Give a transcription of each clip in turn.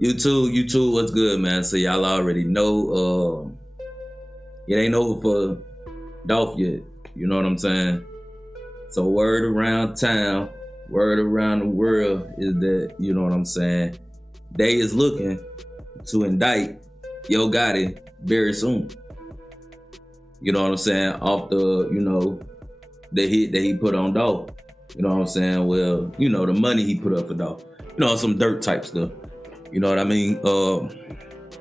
You too. What's good, man? So y'all already know. It ain't over for Dolph yet. You know what I'm saying? So word around town, word around the world is that, you know what I'm saying, they is looking to indict Yo Gotti very soon. You know what I'm saying? Off the, the hit that he put on Dolph. You know what I'm saying? Well, the money he put up for Dolph. Some dirt type stuff. You know what I mean?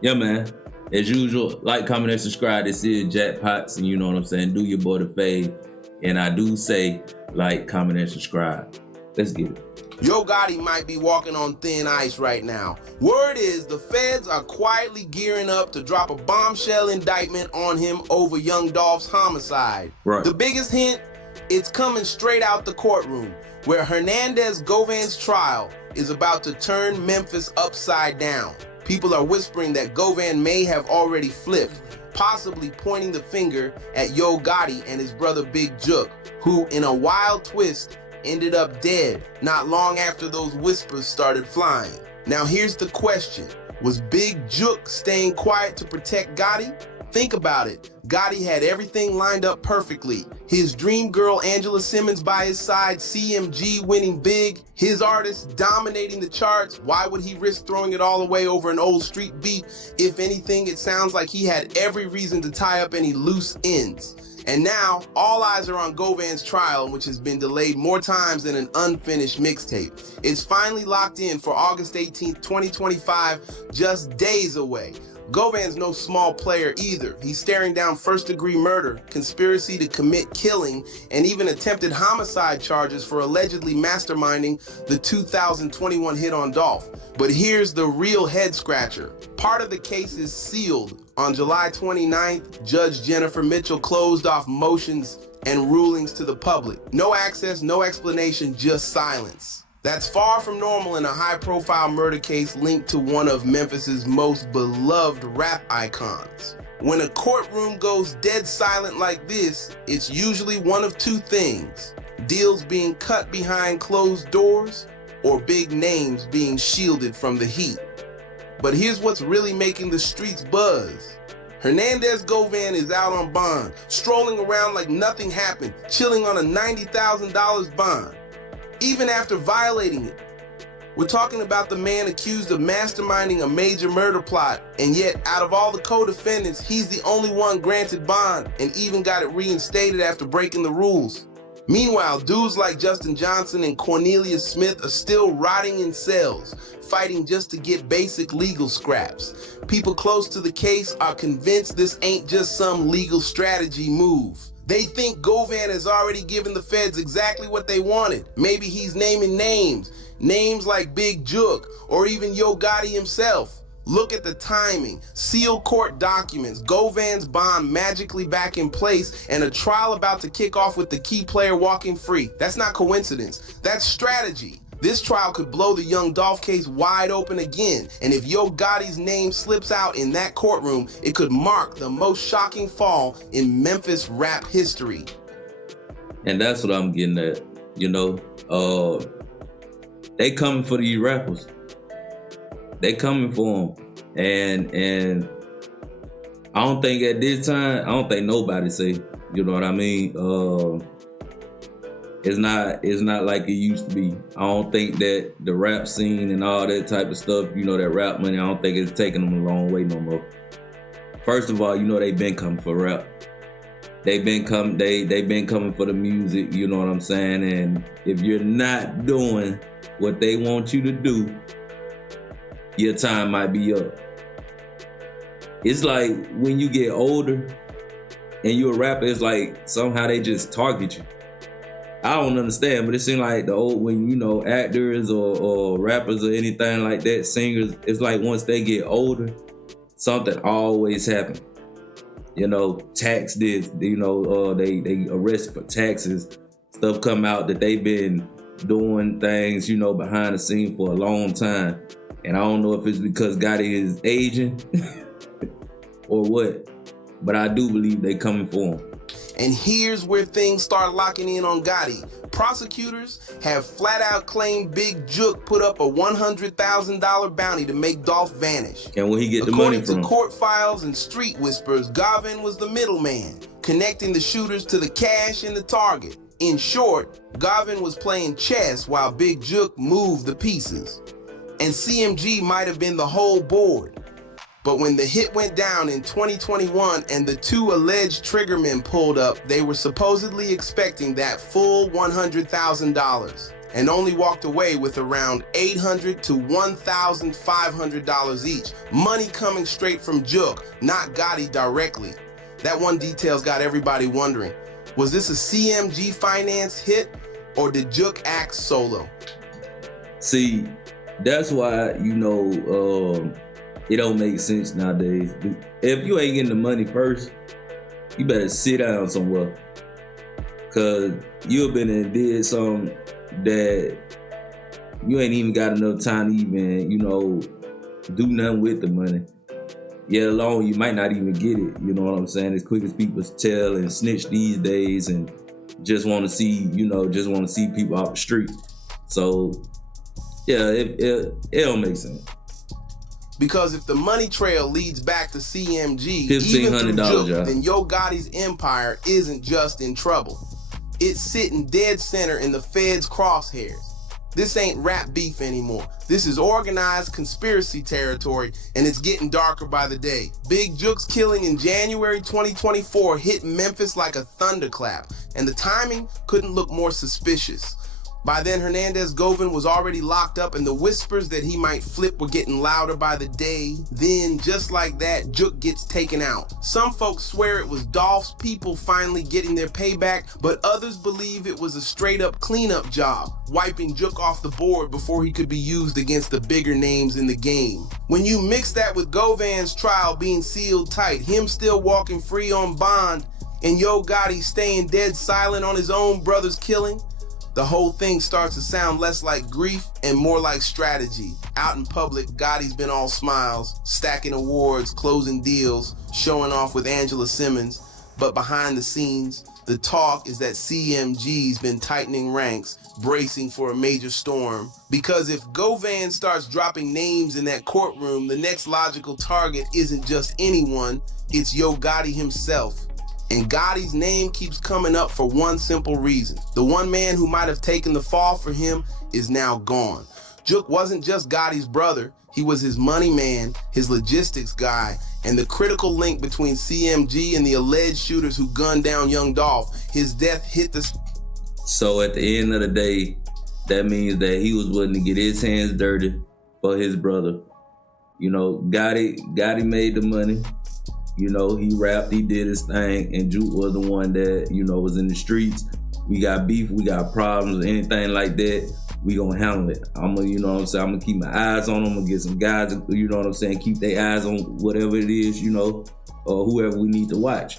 Yeah, man. As usual, like, comment, and subscribe. This is Jackpots, and you know what I'm saying? Do your boy the fade. And I do say, like, comment, and subscribe. Let's get it. Yo Gotti might be walking on thin ice right now. Word is the feds are quietly gearing up to drop a bombshell indictment on him over Young Dolph's homicide. Right. The biggest hint, it's coming straight out the courtroom, where Hernandez Govan's trial is about to turn Memphis upside down. People are whispering that Govan may have already flipped, possibly pointing the finger at Yo Gotti and his brother Big Jook, who, in a wild twist, ended up dead not long after those whispers started flying. Now here's the question. Was Big Jook staying quiet to protect Gotti? Think about it. Gotti had everything lined up perfectly. His dream girl Angela Simmons by his side, CMG winning big, his artist dominating the charts. Why would he risk throwing it all away over an old street beat? If anything, it sounds like he had every reason to tie up any loose ends. And now, all eyes are on Govan's trial, which has been delayed more times than an unfinished mixtape. It's finally locked in for August 18th, 2025, just days away. Govan's no small player either. He's staring down first-degree murder, conspiracy to commit killing, and even attempted homicide charges for allegedly masterminding the 2021 hit on Dolph. But here's the real head-scratcher. Part of the case is sealed. On July 29th, Judge Jennifer Mitchell closed off motions and rulings to the public. No access, no explanation, just silence. That's far from normal in a high-profile murder case linked to one of Memphis's most beloved rap icons. When a courtroom goes dead silent like this, it's usually one of two things: deals being cut behind closed doors, or big names being shielded from the heat. But here's what's really making the streets buzz. Hernandez Govan is out on bond, strolling around like nothing happened, chilling on a $90,000 bond, even after violating it. We're talking about the man accused of masterminding a major murder plot, and yet out of all the co-defendants, he's the only one granted bond and even got it reinstated after breaking the rules. Meanwhile, dudes like Justin Johnson and Cornelius Smith are still rotting in cells, fighting just to get basic legal scraps. People close to the case are convinced this ain't just some legal strategy move. They think Govan has already given the feds exactly what they wanted. Maybe he's naming names like Big Jook, or even Yo Gotti himself. Look at the timing. Sealed court documents, Govan's bond magically back in place, and a trial about to kick off with the key player walking free. That's not coincidence. That's strategy. This trial could blow the Young Dolph case wide open again, and if Yo Gotti's name slips out in that courtroom, it could mark the most shocking fall in Memphis rap history. And that's what I'm getting at. They coming for these rappers. They coming for them. And I don't think at this time, I don't think nobody say, you know what I mean? It's not like it used to be. I don't think that the rap scene and all that type of stuff, that rap money, I don't think it's taking them a long way no more. First of all, they've been coming for rap. They've been coming for the music, you know what I'm saying? And if you're not doing what they want you to do, your time might be up. It's like when you get older and you're a rapper, it's like somehow they just target you. I don't understand, but it seems like when actors or rappers or anything like that, singers, it's like once they get older, something always happens. Tax this, they arrested for taxes. Stuff come out that they've been doing things, behind the scene for a long time. And I don't know if it's because Gotti is aging or what, but I do believe they coming for him. And here's where things start locking in on Gotti. Prosecutors have flat out claimed Big Jook put up a $100,000 bounty to make Dolph vanish. And where he get the money from? According to court files and street whispers, Govan was the middleman, connecting the shooters to the cash and the target. In short, Govan was playing chess while Big Jook moved the pieces. And CMG might have been the whole board. But when the hit went down in 2021 and the two alleged triggermen pulled up, they were supposedly expecting that full $100,000 and only walked away with around $800 to $1,500 each. Money coming straight from Jook, not Gotti directly. That one detail's got everybody wondering, was this a CMG finance hit or did Jook act solo? See, that's why, it don't make sense nowadays. If you ain't getting the money first, you better sit down somewhere. Cause you've been and did something that you ain't even got enough time to even, do nothing with the money. Yet alone, you might not even get it. You know what I'm saying? As quick as people tell and snitch these days and just want to see, see people off the street. So, yeah, it don't make sense. Because if the money trail leads back to CMG, even through Jook, then Yo Gotti's empire isn't just in trouble. It's sitting dead center in the Feds' crosshairs. This ain't rap beef anymore. This is organized conspiracy territory, and it's getting darker by the day. Big Jook's killing in January 2024 hit Memphis like a thunderclap, and the timing couldn't look more suspicious. By then, Hernandez Govan was already locked up, and the whispers that he might flip were getting louder by the day. Then, just like that, Jook gets taken out. Some folks swear it was Dolph's people finally getting their payback, but others believe it was a straight-up cleanup job, wiping Jook off the board before he could be used against the bigger names in the game. When you mix that with Govan's trial being sealed tight, him still walking free on bond, and Yo Gotti staying dead silent on his own brother's killing, the whole thing starts to sound less like grief and more like strategy. Out in public, Gotti's been all smiles, stacking awards, closing deals, showing off with Angela Simmons. But behind the scenes, the talk is that CMG's been tightening ranks, bracing for a major storm. Because if Govan starts dropping names in that courtroom, the next logical target isn't just anyone, it's Yo Gotti himself. And Gotti's name keeps coming up for one simple reason. The one man who might have taken the fall for him is now gone. Jook wasn't just Gotti's brother. He was his money man, his logistics guy, and the critical link between CMG and the alleged shooters who gunned down young Dolph. His death hit the... So at the end of the day, that means that he was willing to get his hands dirty for his brother. Gotti made the money. He rapped, he did his thing, and Jook was the one that, was in the streets. We got beef, we got problems, anything like that, we gonna handle it. I'm gonna keep my eyes on them, I'm gonna get some guys, keep their eyes on whatever it is, or whoever we need to watch.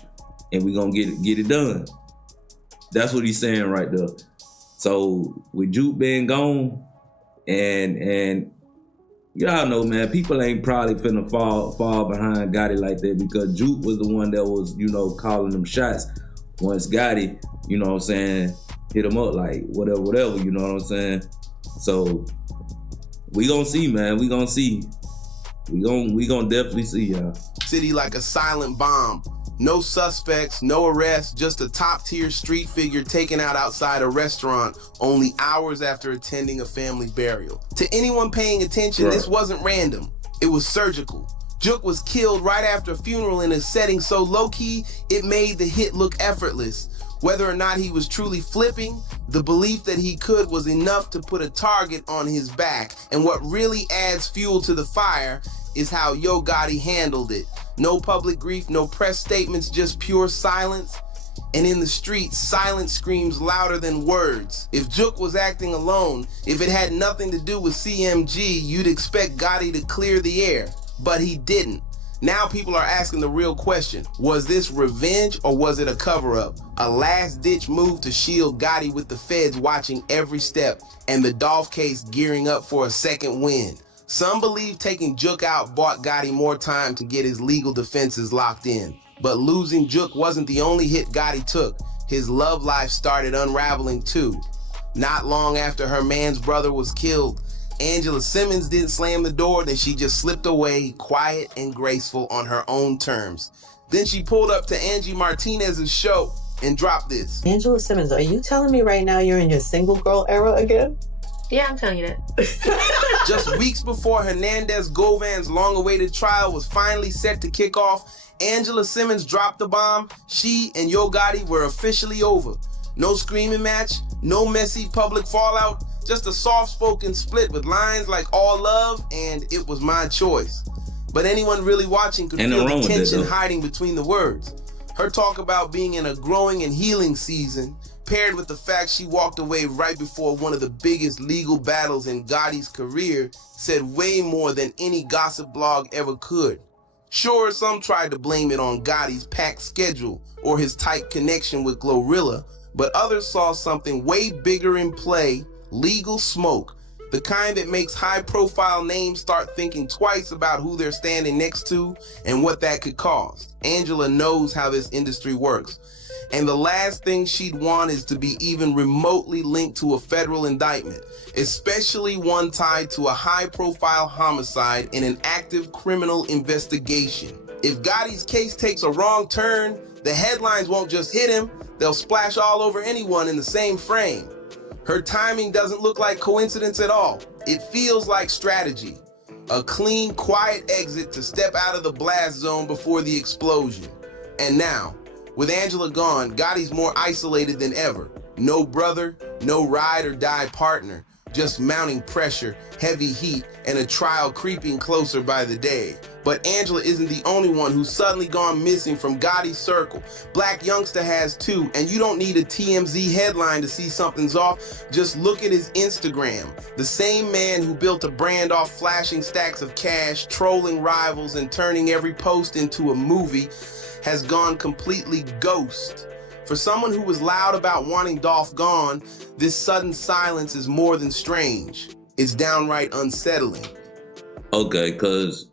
And we gonna get it done. That's what he's saying right there. So with Jook being gone, and y'all know, man, people ain't probably finna fall behind Gotti like that because Jook was the one that was, calling them shots. Once Gotti, hit him up like whatever, you know what I'm saying? So we gonna see, man. We gonna see. We gonna definitely see, y'all. City like a silent bomb. No suspects, no arrests, just a top-tier street figure taken out outside a restaurant only hours after attending a family burial. To anyone paying attention, This wasn't random. It was surgical. Jook was killed right after a funeral in a setting so low-key, it made the hit look effortless. Whether or not he was truly flipping, the belief that he could was enough to put a target on his back. And what really adds fuel to the fire is how Yo Gotti handled it. No public grief, no press statements, just pure silence. And in the streets, silence screams louder than words. If Jook was acting alone, if it had nothing to do with CMG, you'd expect Gotti to clear the air. But he didn't. Now people are asking the real question. Was this revenge or was it a cover-up? A last-ditch move to shield Gotti with the feds watching every step and the Dolph case gearing up for a second win. Some believe taking Jook out bought Gotti more time to get his legal defenses locked in. But losing Jook wasn't the only hit Gotti took. His love life started unraveling too. Not long after her man's brother was killed, Angela Simmons didn't slam the door, then she just slipped away, quiet and graceful on her own terms. Then she pulled up to Angie Martinez's show and dropped this. Angela Simmons, are you telling me right now you're in your single girl era again? Yeah, I'm telling you that. Just weeks before Hernandez Govan's long-awaited trial was finally set to kick off, Angela Simmons dropped the bomb. She and Yo Gotti were officially over. No screaming match, no messy public fallout, just a soft-spoken split with lines like all love and it was my choice. But anyone really watching could feel the tension hiding between the words. Her talk about being in a growing and healing season, paired with the fact she walked away right before one of the biggest legal battles in Gotti's career, said way more than any gossip blog ever could. Sure, some tried to blame it on Gotti's packed schedule or his tight connection with Glorilla, but others saw something way bigger in play: legal smoke, the kind that makes high-profile names start thinking twice about who they're standing next to and what that could cause. Angela knows how this industry works, and the last thing she'd want is to be even remotely linked to a federal indictment, especially one tied to a high-profile homicide in an active criminal investigation. If Gotti's case takes a wrong turn, the headlines won't just hit him, they'll splash all over anyone in the same frame. Her timing doesn't look like coincidence at all. It feels like strategy. A clean, quiet exit to step out of the blast zone before the explosion. And now, with Angela gone, Gotti's more isolated than ever. No brother, no ride or die partner, just mounting pressure, heavy heat, and a trial creeping closer by the day. But Angela isn't the only one who's suddenly gone missing from Gotti's circle. Black Youngsta has too, and you don't need a TMZ headline to see something's off. Just look at his Instagram. The same man who built a brand off flashing stacks of cash, trolling rivals, and turning every post into a movie has gone completely ghost. For someone who was loud about wanting Dolph gone, this sudden silence is more than strange. It's downright unsettling. Okay, because,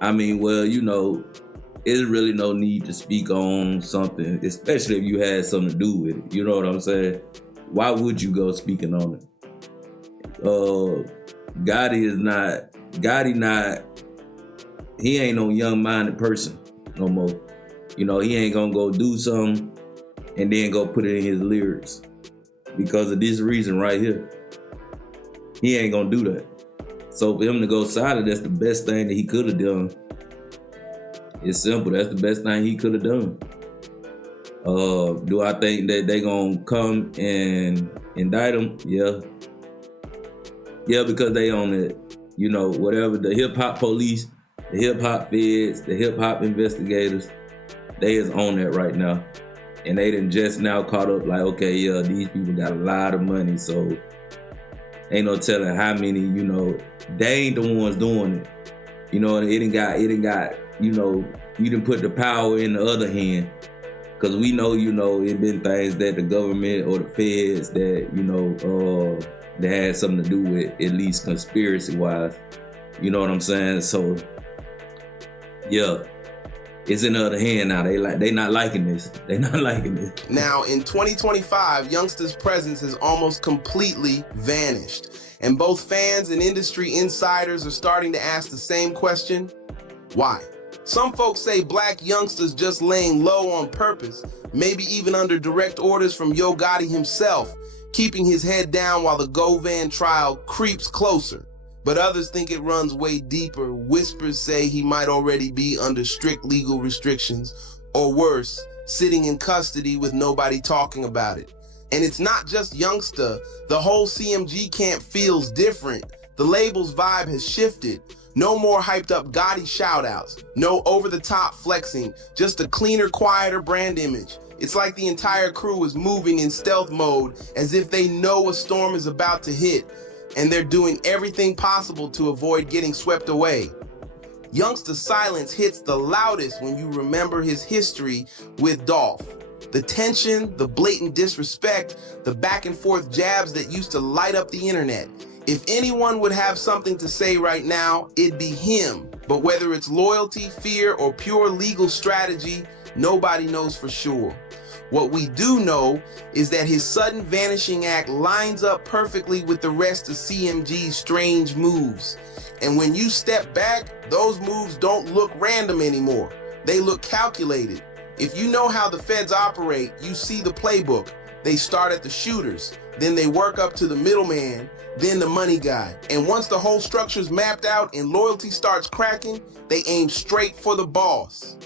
I mean, well, you know, there's really no need to speak on something, especially if you had something to do with it. You know what I'm saying? Why would you go speaking on it? He ain't no young-minded person no more. You know, he ain't gonna go do something and then go put it in his lyrics because of this reason right here. He ain't gonna do that. So for him to go silent, that's the best thing that he could have done. It's simple. That's the best thing he could have done. Do I think that they gonna come and indict him? Yeah. Yeah, because they on it. You know, whatever, the hip-hop police, the hip-hop feds, the hip-hop investigators, they is on that right now. And they done just now caught up like, okay, yeah, these people got a lot of money, so ain't no telling how many, you know, they ain't the ones doing it. You know, it ain't got, you know, you done put the power in the other hand. Cause we know, you know, it been things that the government or the feds that, you know, that had something to do with, at least conspiracy-wise. You know what I'm saying? So, yeah. It's in the other hand now. They not liking this. They not liking this. Now, in 2025, Youngsta's presence has almost completely vanished. And both fans and industry insiders are starting to ask the same question: why? Some folks say Black Youngsta's just laying low on purpose, maybe even under direct orders from Yo Gotti himself, keeping his head down while the Govan trial creeps closer. But others think it runs way deeper. Whispers say he might already be under strict legal restrictions, or worse, sitting in custody with nobody talking about it. And it's not just Youngsta. The whole CMG camp feels different. The label's vibe has shifted. No more hyped up Gotti shoutouts. No over-the-top flexing. Just a cleaner, quieter brand image. It's like the entire crew is moving in stealth mode, as if they know a storm is about to hit, and they're doing everything possible to avoid getting swept away. Youngsta's silence hits the loudest when you remember his history with Dolph. The tension, the blatant disrespect, the back and forth jabs that used to light up the internet. If anyone would have something to say right now, it'd be him. But whether it's loyalty, fear, or pure legal strategy, Nobody knows for sure. What we do know is that his sudden vanishing act lines up perfectly with the rest of CMG's strange moves. And when you step back, those moves don't look random anymore. They look calculated. If you know how the feds operate, you see the playbook. They start at the shooters, then they work up to the middleman, then the money guy. And once the whole structure's mapped out and loyalty starts cracking, they aim straight for the boss.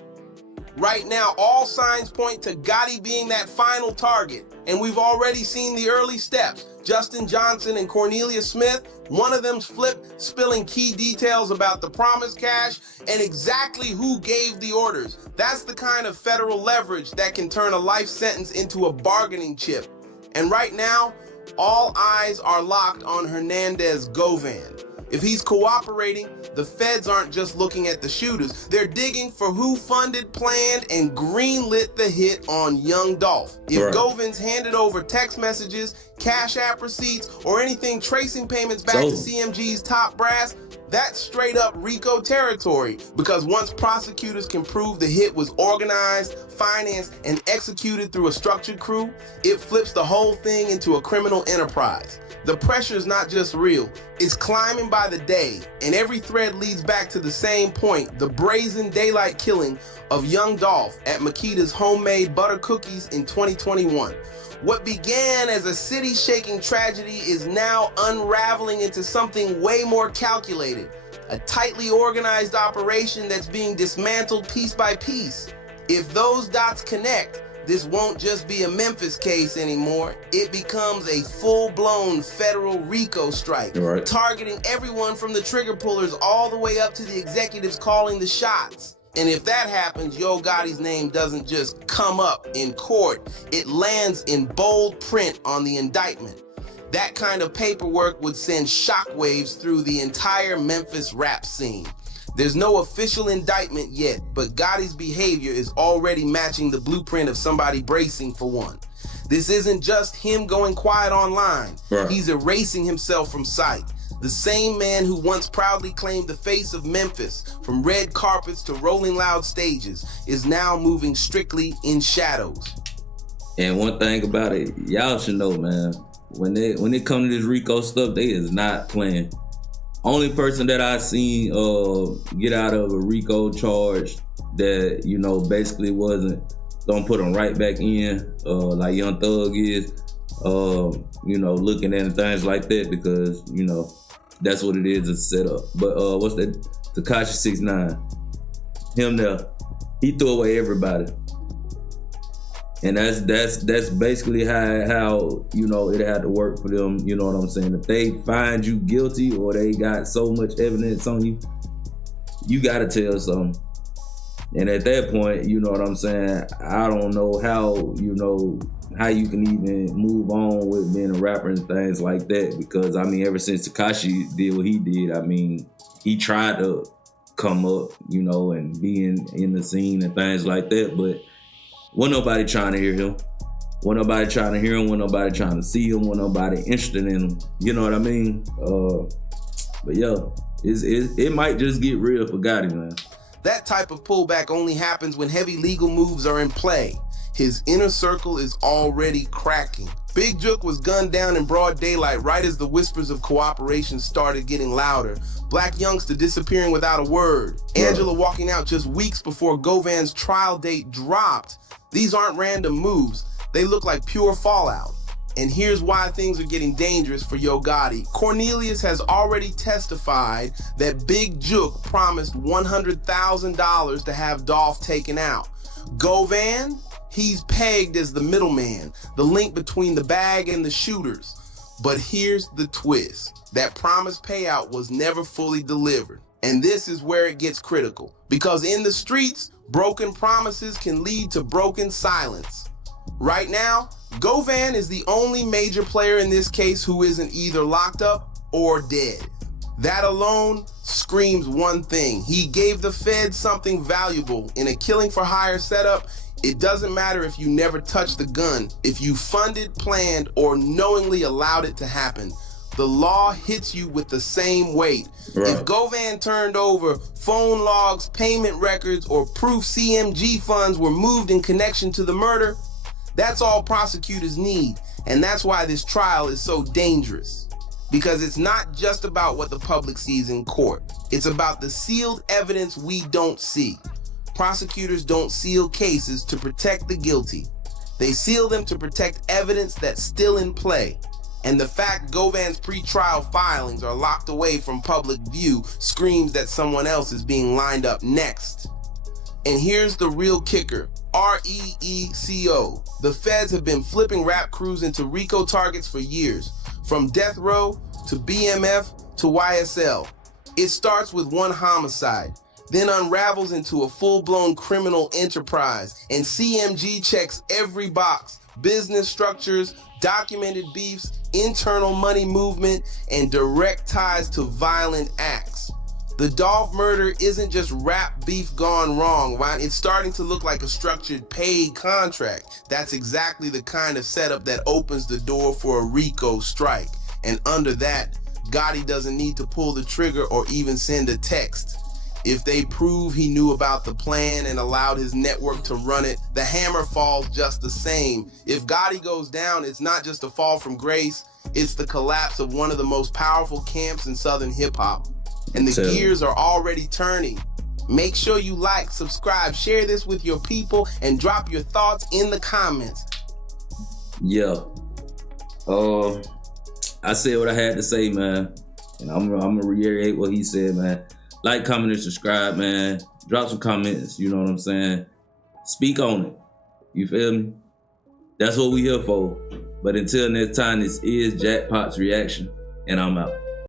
Right now, all signs point to Gotti being that final target, and we've already seen the early steps. Justin Johnson and Cornelia Smith, one of them's flipped, spilling key details about the promise cash and exactly who gave the orders. That's the kind of federal leverage that can turn a life sentence into a bargaining chip. And right now, all eyes are locked on Hernandez Govan. If he's cooperating, the feds aren't just looking at the shooters. They're digging for who funded, planned, and greenlit the hit on Young Dolph. If Govan's handed over text messages, Cash App receipts, or anything tracing payments back to CMG's top brass, that's straight up RICO territory. Because once prosecutors can prove the hit was organized, financed, and executed through a structured crew, it flips the whole thing into a criminal enterprise. The pressure is not just real, it's climbing by the day, and every thread leads back to the same point, the brazen daylight killing of Young Dolph at Makita's homemade butter cookies in 2021. What began as a city-shaking tragedy is now unraveling into something way more calculated, a tightly organized operation that's being dismantled piece by piece. If those dots connect, this won't just be a Memphis case anymore. It becomes a full-blown federal RICO strike, targeting everyone from the trigger pullers all the way up to the executives calling the shots. And if that happens, Yo Gotti's name doesn't just come up in court, it lands in bold print on the indictment. That kind of paperwork would send shockwaves through the entire Memphis rap scene. There's no official indictment yet, but Gotti's behavior is already matching the blueprint of somebody bracing for one. This isn't just him going quiet online. He's erasing himself from sight. The same man who once proudly claimed the face of Memphis, from red carpets to rolling loud stages, is now moving strictly in shadows. And one thing about it, y'all should know, man, when it comes to this RICO stuff, they is not playing. Only person that I seen get out of a RICO charge that, you know, basically wasn't gonna put them right back in, like Young Thug is, you know, looking at things like that, because, you know, that's what it is, it's set up. But what's that? Tekashi 6ix9ine. Him there, he threw away everybody. And that's basically how you know it had to work for them. You know what I'm saying? If they find you guilty or they got so much evidence on you, you gotta tell something. And at that point, you know what I'm saying, I don't know how you can even move on with being a rapper and things like that. Because I mean, ever since Tekashi did what he did, I mean, he tried to come up, you know, and be in the scene and things like that, but wasn't nobody trying to hear him. Wasn't nobody trying to hear him. Wasn't nobody trying to see him. Wasn't nobody interested in him. You know what I mean? But yo, it might just get real for Gotti, man. That type of pullback only happens when heavy legal moves are in play. His inner circle is already cracking. Big Jook was gunned down in broad daylight right as the whispers of cooperation started getting louder. Black Youngsta disappearing without a word. Angela walking out just weeks before Govan's trial date dropped. These aren't random moves. They look like pure fallout. And here's why things are getting dangerous for Yo Gotti. Cornelius has already testified that Big Jook promised $100,000 to have Dolph taken out. Govan, he's pegged as the middleman, the link between the bag and the shooters. But here's the twist. That promised payout was never fully delivered. And this is where it gets critical. Because in the streets, broken promises can lead to broken silence. Right now, Govan is the only major player in this case who isn't either locked up or dead. That alone screams one thing. He gave the Feds something valuable. In a killing for hire setup, it doesn't matter if you never touched the gun. If you funded, planned, or knowingly allowed it to happen, the law hits you with the same weight. Right. If Govan turned over phone logs, payment records, or proof CMG funds were moved in connection to the murder, that's all prosecutors need. And that's why this trial is so dangerous. Because it's not just about what the public sees in court. It's about the sealed evidence we don't see. Prosecutors don't seal cases to protect the guilty. They seal them to protect evidence that's still in play. And the fact Govan's pre-trial filings are locked away from public view screams that someone else is being lined up next. And here's the real kicker. REECO. The feds have been flipping rap crews into RICO targets for years, from death row to BMF to YSL. It starts with one homicide, then unravels into a full-blown criminal enterprise, and CMG checks every box: business structures, documented beefs, internal money movement, and direct ties to violent acts. The Dolph murder isn't just rap beef gone wrong, right? It's starting to look like a structured paid contract. That's exactly the kind of setup that opens the door for a RICO strike. And under that, Gotti doesn't need to pull the trigger or even send a text. If they prove he knew about the plan and allowed his network to run it, the hammer falls just the same. If Gotti goes down, it's not just a fall from grace, it's the collapse of one of the most powerful camps in Southern hip hop. And the gears are already turning. Make sure you like, subscribe, share this with your people, and drop your thoughts in the comments. Yeah. I said what I had to say, man. And I'm gonna reiterate what he said, man. Like, comment, and subscribe, man. Drop some comments, you know what I'm saying? Speak on it. You feel me? That's what we here for. But until next time, this is Jackpot's Reaction, and I'm out.